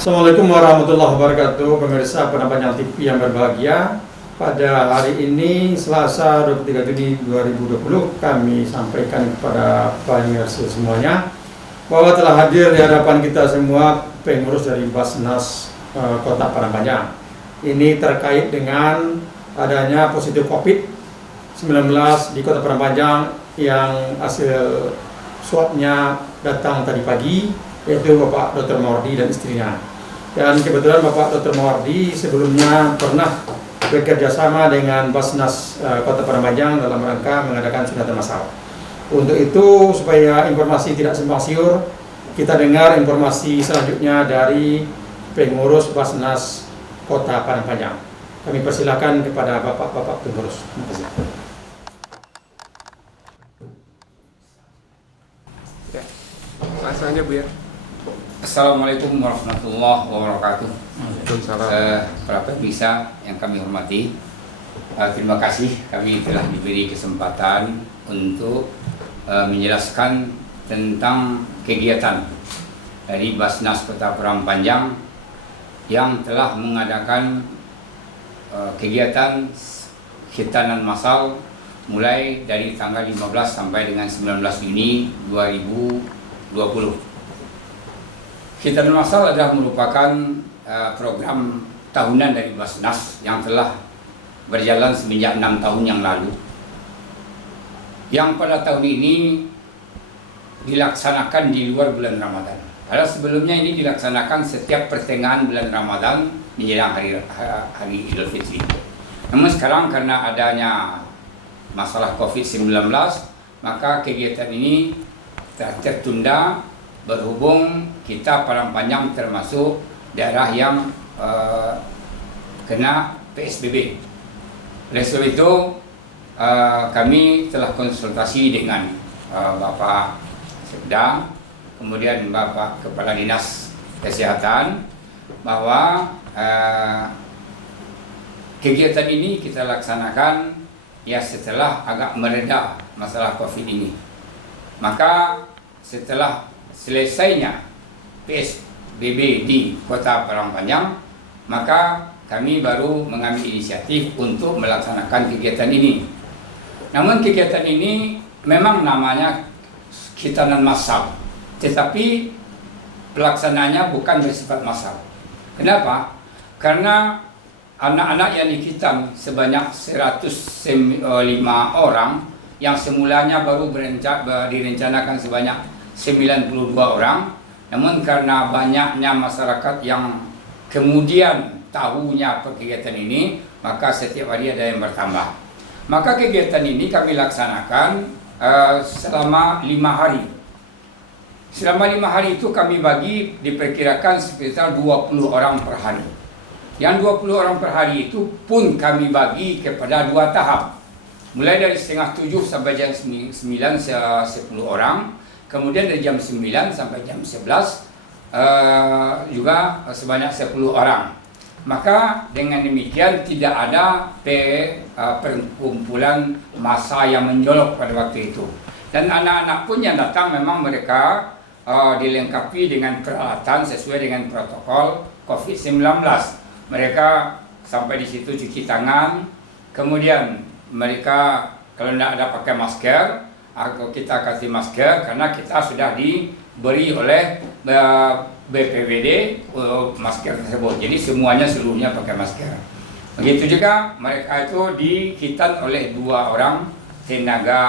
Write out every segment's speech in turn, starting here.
Assalamualaikum warahmatullahi wabarakatuh, pemirsa Penampang TV yang berbahagia. Pada hari ini Selasa 23 Juni 2020 kami sampaikan kepada pemirsa semuanya bahwa telah hadir di hadapan kita semua pengurus dari Basnas Kota Padang. Ini terkait dengan adanya positif COVID-19 di Kota Padang yang hasil swabnya datang tadi pagi, yaitu Bapak Dr. Mawardi dan istrinya. Dan kebetulan Bapak Dr. Mawardi sebelumnya pernah bekerja sama dengan Basnas Kota Padang dalam rangka mengadakan sunatan massal. Untuk itu, supaya informasi tidak simpang siur, kita dengar informasi selanjutnya dari pengurus Basnas Kota Padang. Kami persilakan kepada Bapak-bapak pengurus. Terima kasih. Ya, langsung aja Bu ya. Assalamualaikum warahmatullahi wabarakatuh. Waalaikumsalam. Para pemirsa yang kami hormati, terima kasih kami telah diberi kesempatan untuk menjelaskan tentang kegiatan dari Basnas Kota Padang yang telah mengadakan kegiatan khitanan massal mulai dari tanggal 15 sampai dengan 19 Juni 2020. Khitanan massal adalah merupakan program tahunan dari Basnas yang telah berjalan semenjak 6 tahun yang lalu, yang pada tahun ini dilaksanakan di luar bulan Ramadan. Padahal sebelumnya ini dilaksanakan setiap pertengahan bulan Ramadan menjelang hari Idul Fitri. Namun sekarang karena adanya masalah COVID-19, maka kegiatan ini tertunda berhubung kita Padang Panjang termasuk daerah yang kena PSBB. Oleh sebab itu kami telah konsultasi dengan Bapak Sekda, kemudian Bapak Kepala Dinas Kesehatan, bahwa kegiatan ini kita laksanakan ya setelah agak mereda masalah COVID ini. Maka setelah selesainya PSBB di Kota Padang Panjang, maka kami baru mengambil inisiatif untuk melaksanakan kegiatan ini. Namun kegiatan ini memang namanya khitanan massal, tetapi pelaksanaannya bukan bersifat massal. Kenapa? Karena anak-anak yang dikhitan sebanyak 105 orang yang semulanya baru direncanakan sebanyak 92 orang, namun karena banyaknya masyarakat yang kemudian tahunya kegiatan ini, maka setiap hari ada yang bertambah. Maka kegiatan ini kami laksanakan selama 5 hari. Selama 5 hari itu kami bagi diperkirakan sekitar 20 orang per hari. Yang 20 orang per hari itu pun kami bagi kepada 2 tahap. Mulai dari setengah 7 sampai jam 9 10 orang. Kemudian dari jam 9 sampai jam 11 juga sebanyak 10 orang. Maka dengan demikian tidak ada perkumpulan massa yang menjolok pada waktu itu. Dan anak-anak pun yang datang memang mereka dilengkapi dengan peralatan sesuai dengan protokol COVID-19. Mereka sampai di situ cuci tangan, kemudian mereka kalau tidak ada pakai masker, kita kasih masker karena kita sudah diberi oleh BPBD masker tersebut. Jadi semuanya seluruhnya pakai masker. Begitu juga mereka itu dikhitan oleh 2 orang tenaga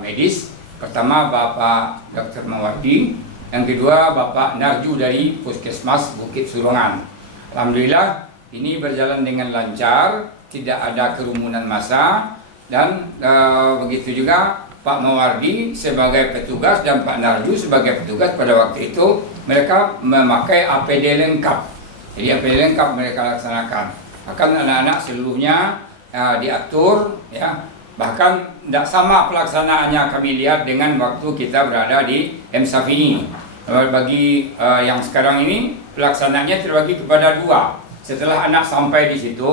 medis. Pertama Bapak Dr. Mawardi, yang kedua Bapak Narju dari Puskesmas Bukit Surungan. Alhamdulillah ini berjalan dengan lancar, tidak ada kerumunan massa, dan begitu juga Pak Mawardi sebagai petugas dan Pak Narju sebagai petugas pada waktu itu mereka memakai APD lengkap. Jadi APD lengkap mereka laksanakan. Bahkan anak-anak seluruhnya diatur, ya. Bahkan tidak sama pelaksanaannya kami lihat dengan waktu kita berada di M. Safini. Bagi yang sekarang ini pelaksanaannya terbagi kepada 2. Setelah anak sampai di situ,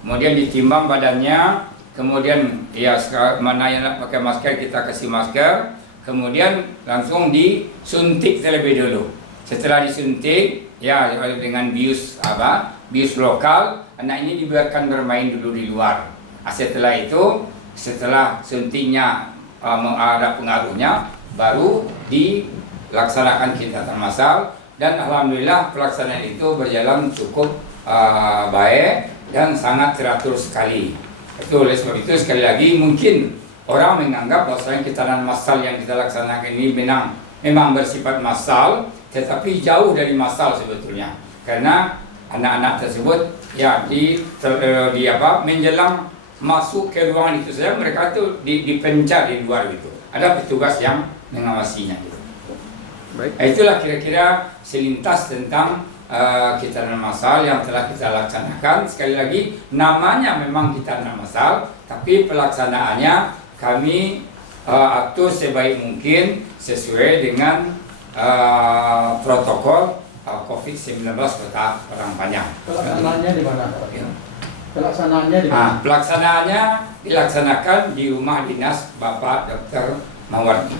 kemudian ditimbang badannya, kemudian ya mana yang nak pakai masker kita kasih masker, kemudian langsung disuntik terlebih dulu. Setelah disuntik, ya dengan bius bius lokal, anak ini dibiarkan bermain dulu di luar. Setelah itu, setelah suntiknya ada pengaruhnya, baru dilaksanakan khitatan massal, dan alhamdulillah pelaksanaan itu berjalan cukup baik dan sangat teratur sekali. Itu oleh sebab itu sekali lagi mungkin orang menganggap bahwa khitatan massal yang kita laksanakan ini memang bersifat massal, tetapi jauh dari massal sebetulnya, karena anak-anak tersebut ya menjelang masuk ke ruangan itu saja mereka tuh dipencar di luar gitu. Ada petugas yang mengawasinya gitu. Baik. Itulah kira-kira selintas tentang khitatan massal yang telah kita laksanakan. Sekali lagi namanya memang khitatan massal, tapi pelaksanaannya kami atur sebaik mungkin sesuai dengan protokol COVID-19 Kota Padang Panjang. Pelaksanaannya di mana? Pelaksanaannya di mana? Pelaksanaannya dilaksanakan di rumah dinas Bapak Dr. Mawardi.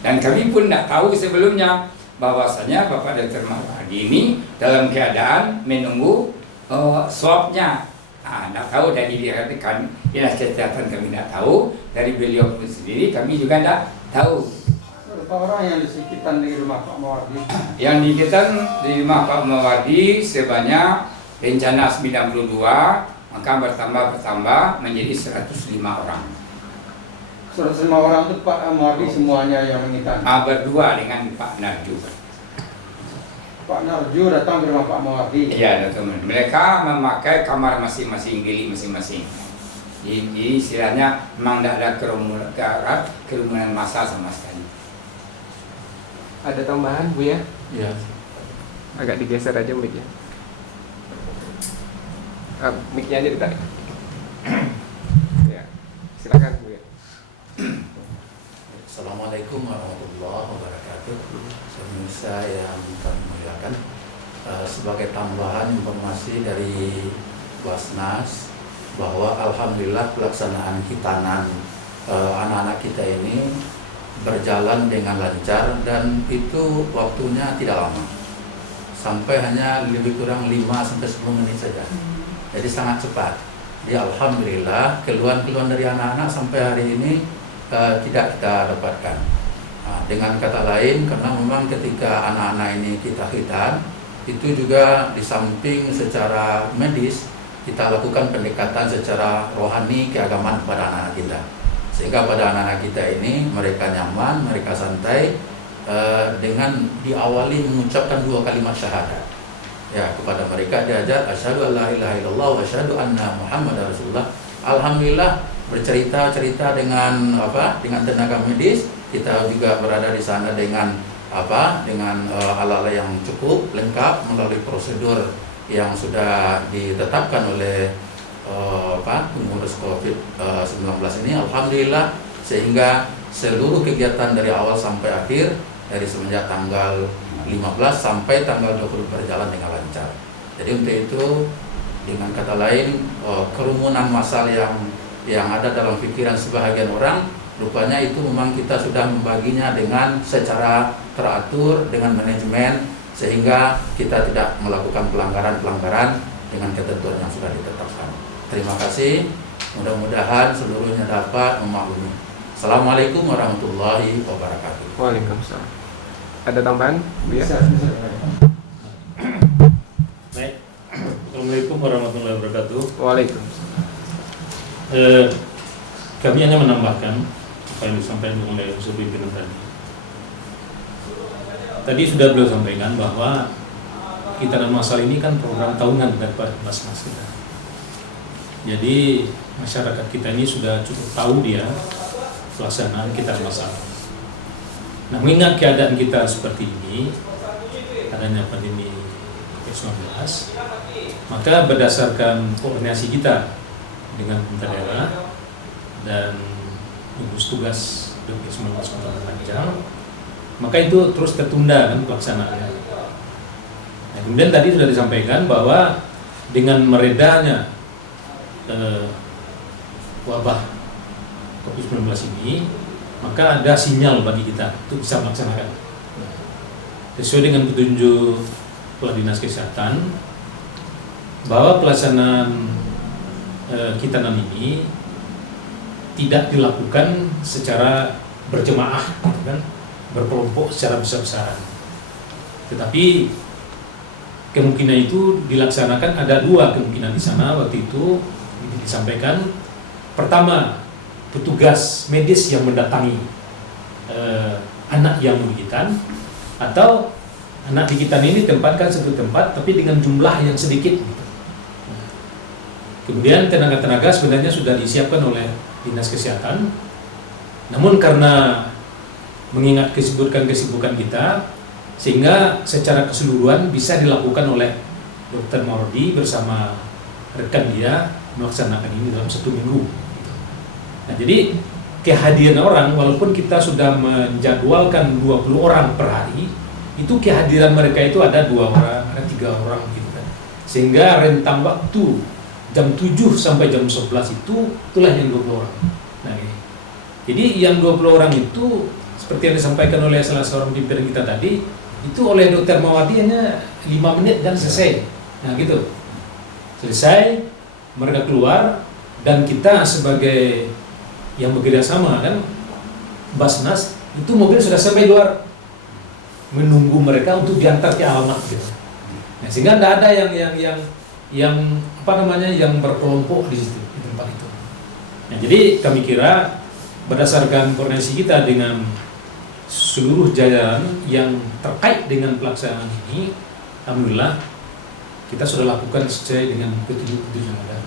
Dan kami pun tidak tahu sebelumnya bahwasanya Bapak Dr. Mawardi ini dalam keadaan menunggu swabnya. Tidak tahu dari dinas kesehatan kami tidak tahu, dari beliau pun sendiri kami juga tidak tahu. Berapa orang yang disekitan di rumah Pak Mawardi? Yang disekitan di rumah Pak Mawardi sebanyak rencana 92, maka bertambah menjadi 105 orang. 105 orang itu Pak Mawardi semuanya yang mengitan? Berdua dengan Pak Narju. Pak Narju datang ke rumah Pak Mawardi? Iya, teman. Mereka memakai kamar masing-masing, bilik masing-masing. Jadi istilahnya memang tidak ada kerumunan massa sama sekali. Ada tambahan Bu ya? Iya. Agak digeser aja mic-nya. Mic-nya aja ditarik. Ya, silakan Bu ya. Assalamualaikum warahmatullahi wabarakatuh. Pemirsa yang kami muliakan, sebagai tambahan informasi dari Basnas bahwa alhamdulillah pelaksanaan khitanan anak-anak kita ini berjalan dengan lancar, dan itu waktunya tidak lama, sampai hanya lebih kurang 5-10 menit saja. Jadi sangat cepat. Jadi alhamdulillah keluhan-keluhan dari anak-anak sampai hari ini tidak kita dapatkan. Dengan kata lain, karena memang ketika anak-anak ini kita khitan, itu juga di samping secara medis kita lakukan pendekatan secara rohani keagamaan kepada anak-anak kita, sehingga pada anak-anak kita ini mereka nyaman, mereka santai dengan diawali mengucapkan 2 kalimat syahadat. Ya, kepada mereka diajar asyhadu alla ilaha illallah wa asyhadu anna muhammadar rasulullah. Alhamdulillah bercerita dengan tenaga medis, kita juga berada di sana dengan alat-alat yang cukup lengkap melalui prosedur yang sudah ditetapkan oleh pengurus COVID-19 ini. Alhamdulillah, sehingga seluruh kegiatan dari awal sampai akhir, dari semenjak tanggal 15 sampai tanggal 20 berjalan dengan lancar. Jadi untuk itu, dengan kata lain, kerumunan massal yang ada dalam pikiran sebahagian orang, rupanya itu memang kita sudah membaginya dengan secara teratur, dengan manajemen, sehingga kita tidak melakukan pelanggaran-pelanggaran dengan ketentuan yang sudah ditetapkan. Terima kasih, mudah-mudahan seluruhnya dapat memaklumi. Assalamualaikum warahmatullahi wabarakatuh. Waalaikumsalam. Ada tambahan Bu ya? Baik. Assalamualaikum warahmatullahi wabarakatuh. Waalaikumsalam. Kami hanya menambahkan apa yang disampaikan oleh Unsur Pimpinan tadi. Tadi sudah beliau sampaikan bahwa khitanan massal ini kan program tahunan daripada Basnas kita. Jadi masyarakat kita ini sudah cukup tahu dia pelaksanaan khitanan massal. Nah, mengingat keadaan kita seperti ini, adanya pandemi COVID-19, maka berdasarkan koordinasi kita dengan pemerintah daerah dan gugus tugas COVID-19 Kota Panjang, maka itu terus tertunda kan pelaksanaannya. Nah, kemudian tadi sudah disampaikan bahwa dengan meredanya wabah COVID-19 ini, maka ada sinyal bagi kita untuk bisa melaksanakan. Sesuai dengan petunjuk Kepala Dinas Kesehatan bahwa pelaksanaan khitanan ini tidak dilakukan secara berjemaah, gitu kan, berkelompok secara besar-besaran. Tetapi kemungkinan itu dilaksanakan, ada dua kemungkinan di sana waktu itu disampaikan. Pertama, petugas medis yang mendatangi anak yang digigitan, atau anak digigitan ini ditempatkan satu tempat tapi dengan jumlah yang sedikit, gitu. Kemudian tenaga-tenaga sebenarnya sudah disiapkan oleh Dinas Kesehatan, namun karena mengingat kesibukan kita, sehingga secara keseluruhan bisa dilakukan oleh Dr. Mawardi bersama rekan dia melaksanakan ini dalam 1 minggu. Nah, jadi kehadiran orang, walaupun kita sudah menjadwalkan 20 orang per hari, itu kehadiran mereka itu ada 2 orang, ada 3 orang, gitu kan. Sehingga rentang waktu jam 7 sampai jam 11 itulah yang 20 orang. Nah, jadi yang 20 orang itu seperti yang disampaikan oleh salah seorang pimpinan kita tadi, itu oleh Dr. Mawardi hanya 5 menit dan selesai. Nah, gitu. Selesai, mereka keluar, dan kita sebagai yang bekerja sama kan, Basnas, itu mobil sudah sampai luar menunggu mereka untuk diantar ke alamat, gitu. Nah, sehingga tidak ada yang yang berkelompok di situ, di tempat itu. Nah, jadi kami kira berdasarkan koordinasi kita dengan seluruh jajaran yang terkait dengan pelaksanaan ini, alhamdulillah kita sudah lakukan sesuai dengan petunjuk-petunjuk yang ada.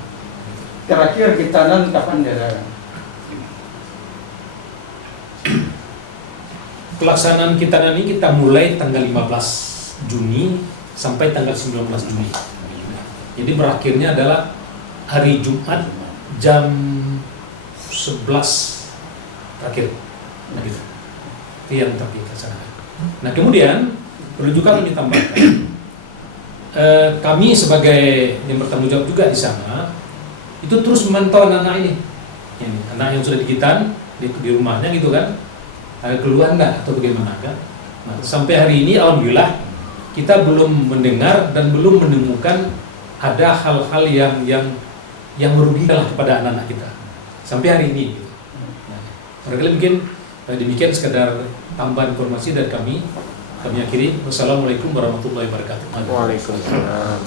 Terakhir khitanan kapan diadakan? Pelaksanaan khitanan ini kita mulai tanggal 15 Juni sampai tanggal 19 Juni. Jadi berakhirnya adalah hari Jumat jam 11 terakhir. Nah, gitu. Itu yang tapi laksanakan. Nah, kemudian perlu juga kami tambahkan, kami sebagai yang bertanggung jawab juga di sana itu terus memantau anak-anak ini, anak yang sudah digigitan di rumahnya, gitu kan, ada keluhan nggak atau bagaimana kan. Nah, sampai hari ini alhamdulillah kita belum mendengar dan belum menemukan ada hal-hal yang merugikan kepada anak-anak kita sampai hari ini, gitu. Nah, barangkali mungkin demikian sekedar tambahan informasi dari kami. Kami akhiri. Wassalamualaikum warahmatullahi wabarakatuh. Waalaikumsalam.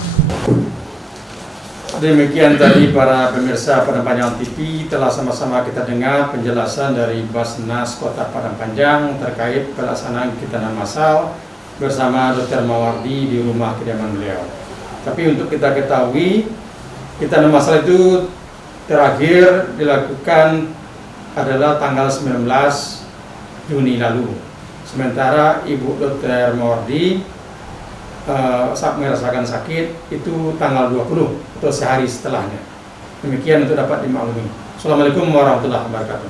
Demikian tadi para pemirsa Padang Panjang TV, telah sama-sama kita dengar penjelasan dari Basnas Kota Padang Panjang terkait pelaksanaan khitanan massal bersama Dr. Mawardi di rumah kediaman beliau. Tapi untuk kita ketahui, khitanan massal itu terakhir dilakukan adalah tanggal 19 Juni lalu. Sementara Ibu Dr. Mawardi saat merasakan sakit itu tanggal 20 atau sehari setelahnya. Demikian untuk dapat dimaklumi. Assalamualaikum warahmatullahi wabarakatuh.